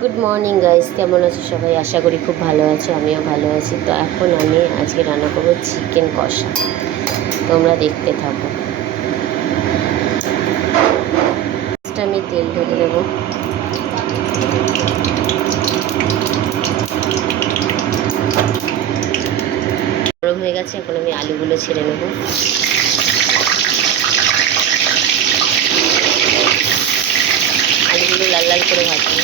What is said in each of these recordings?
Good morning guys, কেমন আছো সবাই? আশা করি খুব ভালো আছো, আমিও ভালো আছি। তো এখন আমি আজকে রান্না করবো চিকেন কষা। তোমরা দেখতে থাকো। আমি তেল ঢেলে দেবো। গরম হয়ে গেছে, এখন আমি আলুগুলো ছেড়ে নেবো। আলুগুলো লাল লাল করে ভাজবো।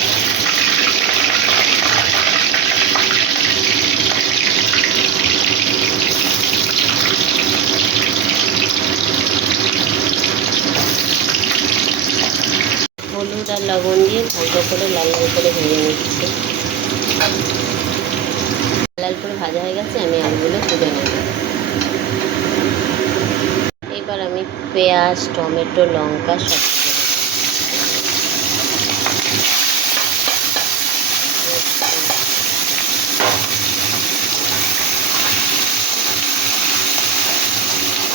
হলুদ আর লবণ দিয়ে ভালো করে লাল লাল করে ভেজে নিচ্ছি। লাল করে ভাজা হয়ে গেছে, আমি আলুগুলো তুলে নেব। এবার আমি পেঁয়াজ, টমেটো, লঙ্কা সব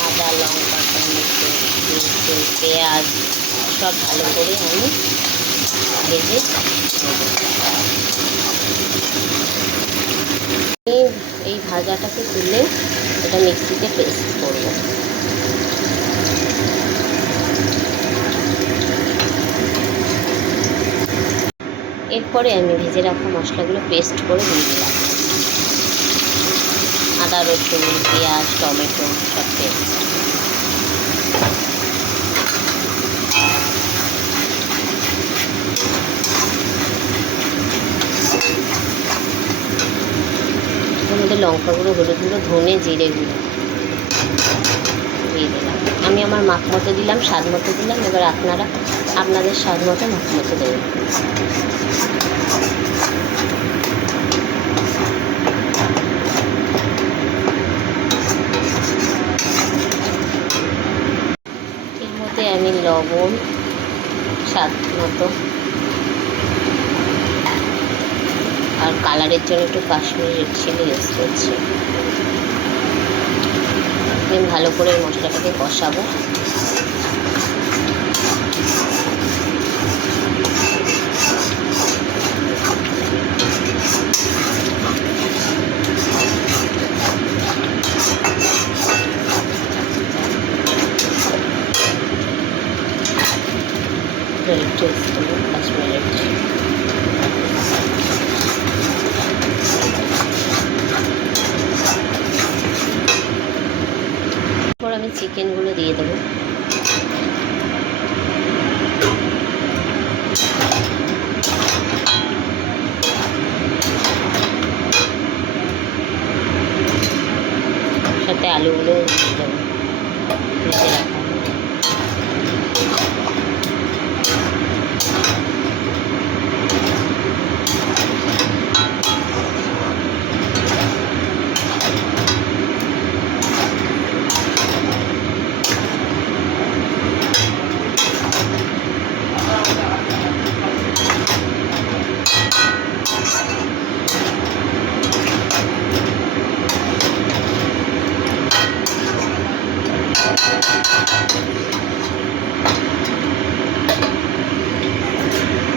আদা, লঙ্কা, টমেটো, পেঁয়াজ সব ভালো করে আমি ভেজে এই ভাজাটাকে তুলে এটা মিক্সিতে পেস্ট করব। এরপরে আমি ভেজে রাখা মশলাগুলো পেস্ট করে দিয়ে দিলাম। আদা, রসুন, পেঁয়াজ, টমেটো সব পেস্ট। এর মধ্যে লঙ্কা গুঁড়ো, হলুদ গুঁড়ো, ধনে, জিরে গুঁড়ো দিয়ে দিলাম। আমি আমার মাপ মতো দিলাম, স্বাদ মতো দিলাম। এবার আপনারা আপনাদের স্বাদ মতো মাপ মতো দেবেন। এর মধ্যে আমি লবণ স্বাদ মতো আর কালারের জন্য একটু কাশ্মীরি রেড চিলি ইউজ করছি। আমি ভালো করে মশলাটাকে কষাবো। একটু কাশ্মীরি রেড চিলি। এরপর আমি চিকেনগুলো দিয়ে দেবো। সাথে আলুগুলো দিয়ে দেবো ভেজে রাখা।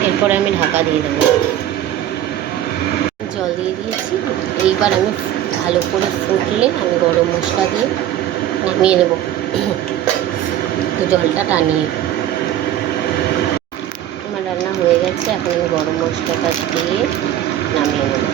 এরপরে আমি ঢাকা দিয়ে দেবো। জল দিয়ে দিয়েছি। এইবার আমি ভালো করে ফুটলে আমি গরম মশলা দিয়ে নামিয়ে নেব। তো জলটা টানিয়ে আমার রান্না হয়ে গেছে। এখন আমি গরম মশলাটা দিয়ে নামিয়ে নেব।